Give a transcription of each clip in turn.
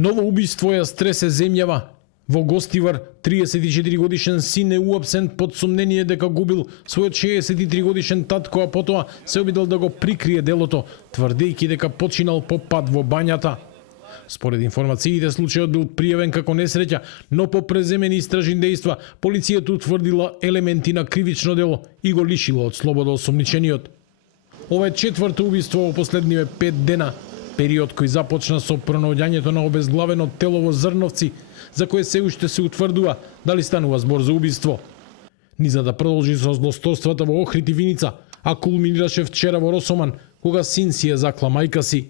Ново убиство ја стресе земјава. Во Гостивар, 34 годишен син е уапсен под сомнение дека губил својот 63 годишен татко, а потоа се обидел да го прикрие делото, тврдејќи дека починал по пат во бањата. Според информациите, случајот бил пријавен како несреќа, но по преземени истражни дејства, полицијата утврдила елементи на кривично дело и го лишила од слобода осомничениот. Ова е четврто убиство во последниве 5 дена, период кој започна со пронаоѓањето на обезглавено тело во Зрновци, за кое се уште се утврдува дали станува збор за убиство. Ни за да продолжи со злосторствата во Охрид и Виница, а кулминираше вчера во Росоман, кога син си ја закла мајка си.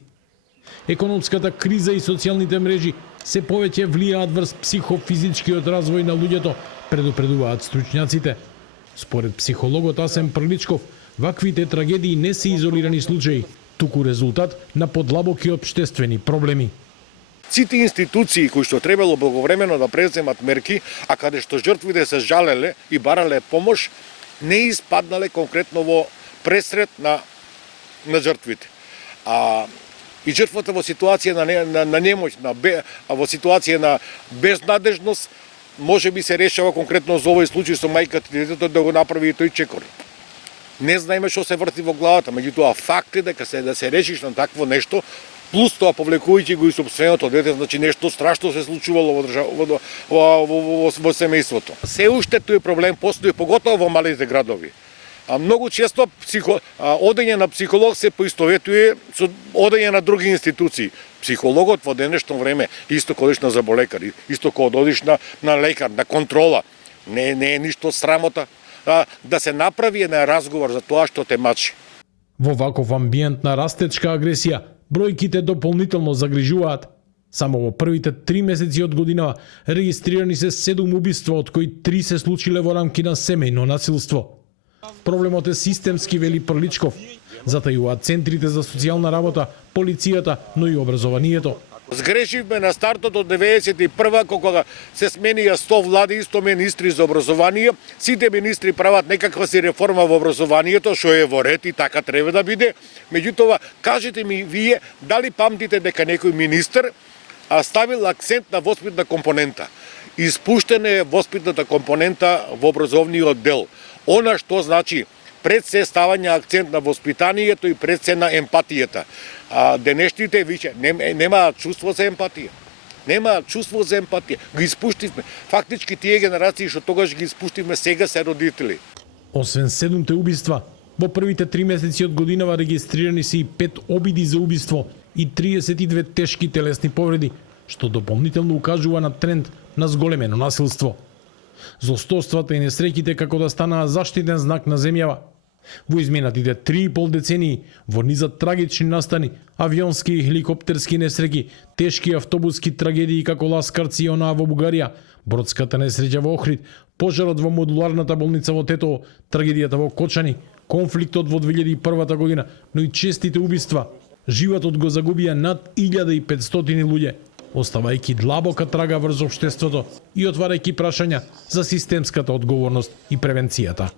Економската криза и социјалните мрежи се повеќе влијаат врз психофизичкиот развој на луѓето, предупредуваат стручњаците. Според психологот Асен Приличков, ваквите трагедии не се изолирани случаи, туку резултат на подлабоки општествени проблеми. Сите институции кои што требало благовремено да преземат мерки, а каде што жртвите се жалеле и барале помош, не испаднале конкретно во пресред на жртвите. И жртвата во ситуација на немоќ, во ситуација на безнадежност, може би се решава конкретно за овој случај со мајката и детето да го направи и тој чекор. Не знаеме што се врти во главата, меѓутоа факт е дека да се решиш на такво нешто, плюс тоа повлекувајќи го и собственото дете, значи нешто страшно се случувало во семејството. Се уште тој проблем постои, поготово во малите градови. Многу често одење на психолог се поистоветува со одење на други институции. Психологот во денешно време исто кога одиш на заболекар, исто кога одиш на лекар, на контрола. Не е ништо срамота да се направи на разговор за тоа што те мачи. Во ваков амбиент на растечка агресија, бројките дополнително загрижуваат. Само во првите 3 месеци од годинава регистрирани се 7 убиства, од кои 3 се случиле во рамки на семејно насилство. Проблемот е системски, вели Приличков. Затајуваат центрите за социјална работа, полицијата, но и образованието. Сгрешивме на стартот од 91-а, кога се сменија 100 влади и 100 министри за образование. Сите министри прават некаква си реформа во образованието, што е во ред и така треба да биде. Меѓутоа, кажете ми вие, дали памтите дека некој министр ставил акцент на воспитна компонента? Испуштена е воспитната компонента во образовниот дел. Она што значи пред се ставање акцент на воспитанието и пред се на емпатијата. Денешните више немаат чувство за емпатија. Немаат чувство за емпатија. Ги испуштивме. Фактички тие генерации што тогаш ги испуштивме, сега се родители. Освен 7 убиства, во првите 3 месеци од годинава регистрирани се и 5 обиди за убиство и 32 тешки телесни повреди, што дополнително укажува на тренд на зголемено насилство. Злосторствата и несреќите како да станаа заштитен знак на земјава. Во изминатите 3,5 децении, во низа трагични настани, авионски и хеликоптерски несреќи, тешки автобуски трагедии како Ласкарци и онаа во Бугарија, бродската несреќа во Охрид, пожарот во модуларната болница во Тетово, трагедијата во Кочани, конфликтот во 2001 година, но и честите убиства. Животот го загубија над 1500 луѓе, оставајќи длабока трага врз општеството и отварајќи прашања за системската одговорност и превенцијата.